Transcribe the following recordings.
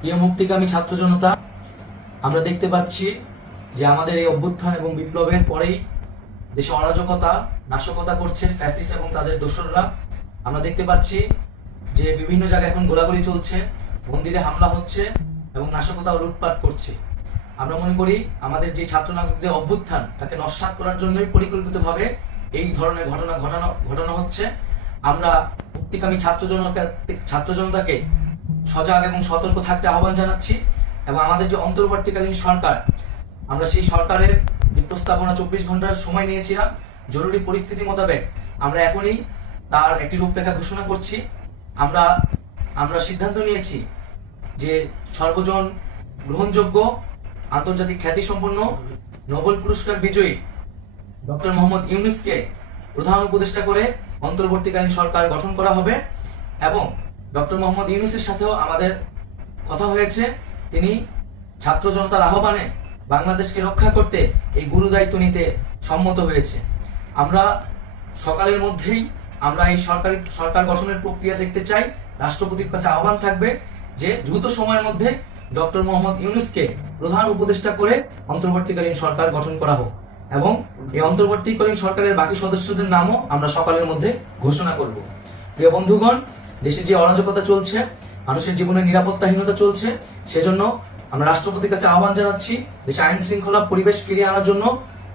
প্রিয় মুক্তিকামী ছাত্র জনতা, আমরা দেখতে পাচ্ছি যে আমাদের এই অভ্যুত্থান এবং বিপ্লবের পরেই দেশে অরাজকতা নাশকতা করছে ফ্যাসিস্ট এবং তাদের দোসররা। আমরা দেখতে পাচ্ছি যে বিভিন্ন জায়গায় এখন গোলাগুলি চলছে, মন্দিরে হামলা হচ্ছে এবং নাশকতা ও লুটপাট করছে। আমরা মনে করি আমাদের যে ছাত্র নাগরিকদের অভ্যুত্থান তাকে নস্যাৎ করার জন্যই পরিকল্পিতভাবে এই ধরনের ঘটনা হচ্ছে। আমরা মুক্তিকামী ছাত্র জনতাকে সজাগ এবং সতর্ক থাকতে আহ্বান জানাচ্ছি এবং আমাদের যে অন্তর্বর্তীকালীন সরকার, আমরা সেই সরকারের যে প্রস্তাবনা 24 ঘন্টার সময় নিয়েছিলাম, জরুরি পরিস্থিতি মোতাবেক আমরা এখনই তার একটি রূপরেখা ঘোষণা করছি। আমরা সিদ্ধান্ত নিয়েছি যে সর্বজন গ্রহণযোগ্য আন্তর্জাতিক খ্যাতিসম্পন্ন নোবেল পুরস্কার বিজয়ী ডক্টর মোহাম্মদ ইউনূসকে প্রধান উপদেষ্টা করে অন্তর্বর্তীকালীন সরকার গঠন করা হবে এবং ডক্টর মোহাম্মদ ইউনূসের সাথেও আমাদের কথা হয়েছে। তিনি ছাত্র জনতার আহ্বানে বাংলাদেশকে রক্ষা করতে এই গুরু দায়িত্ব নিতে সম্মত হয়েছে। আমরা সকালের মধ্যেই আমরা এই সরকার গঠনের প্রক্রিয়া দেখতে চাই। রাষ্ট্রপতির কাছে আহ্বান থাকবে যে দ্রুত সময়ের মধ্যে ডক্টর মোহাম্মদ ইউনূসকে প্রধান উপদেষ্টা করে অন্তর্বর্তীকালীন সরকার গঠন করা হোক এবং এই অন্তর্বর্তীকালীন সরকারের বাকি সদস্যদের নামও আমরা সকালের মধ্যে ঘোষণা করব। প্রিয় বন্ধুগণ, দেশে যে অরাজকতা চলছে, মানুষের জীবনে নিরাপত্তাহীনতা চলছে, সেজন্য আমরা রাষ্ট্রপতির কাছে আহ্বান জানাচ্ছি দেশে আইন শৃঙ্খলা পরিবেশ ফিরিয়ে আনার জন্য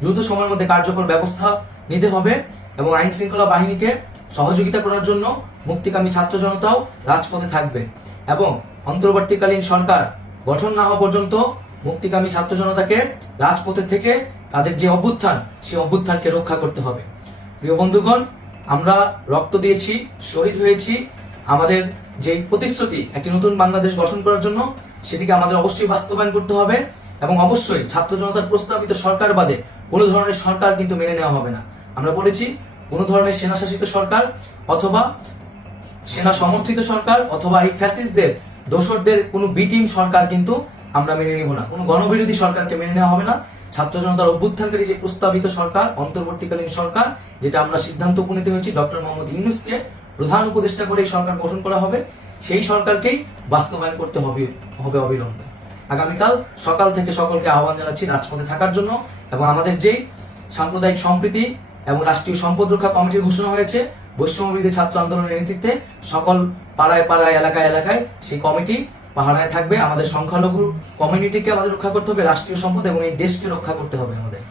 দ্রুত সময়ের মধ্যে কার্যকর ব্যবস্থা নিতে হবে এবং আইন শৃঙ্খলা বাহিনীকে সহযোগিতা করার জন্য মুক্তিকামী ছাত্র জনতাও রাজপথে থাকবে এবং অন্তর্বর্তীকালীন সরকার গঠন না হওয়া পর্যন্ত মুক্তিকামী ছাত্র জনতাকে রাজপথে থেকে তাদের যে অভ্যুত্থান, সেই অভ্যুত্থানকে রক্ষা করতে হবে। প্রিয় বন্ধুগণ, আমরা রক্ত দিয়েছি, শহীদ হয়েছি। আমাদের যে প্রতিশ্রুতি একটি নতুন বাংলাদেশ গঠন করার জন্য, সেটিকে আমাদের অবশ্যই বাস্তবায়ন করতে হবে এবং অবশ্যই ছাত্র জনতার প্রস্তাবিত সরকার বাদে কোনো ধরনের সরকার কিন্তু মেনে নেওয়া হবে না। আমরা বলেছি কোনো ধরনের সেনা শাসিত সরকার অথবা সেনা সমর্থিত সরকার অথবা এই ফ্যাসিস্টদের দোসরদের কোনো বি টিম সরকার কিন্তু আমরা মেনে নিব না। কোনো গণবিরোধী সরকারকে মেনে নেওয়া হবে না। ছাত্র জনতার অভ্যুত্থানকারী যে প্রস্তাবিত সরকার, অন্তর্বর্তীকালীন সরকার, যেটা আমরা সিদ্ধান্ত উপনীত হয়েছি ডক্টর মোহাম্মদ ইউনূসকে প্রধান উপদেষ্টা করে এই সরকার গঠন করা হবে, সেই সরকারকেই বাস্তবায়ন করতে হবে অবিলম্বে। আগামীকাল সকাল থেকে সকলকে আহ্বান জানাচ্ছি রাজপথে থাকার জন্য এবং আমাদের যেই সাম্প্রদায়িক সম্প্রীতি এবং রাষ্ট্রীয় সম্পদ রক্ষা কমিটির ঘোষণা হয়েছে বৈষম্যবিরোধী ছাত্র আন্দোলনের নেতৃত্বে, সকল পাড়ায় পাড়ায় এলাকায় এলাকায় সেই কমিটি পাহারায় থাকবে। আমাদের সংখ্যালঘু কমিউনিটিকে আমাদের রক্ষা করতে হবে, রাষ্ট্রীয় সম্পদ এবং এই দেশকে রক্ষা করতে হবে আমাদের।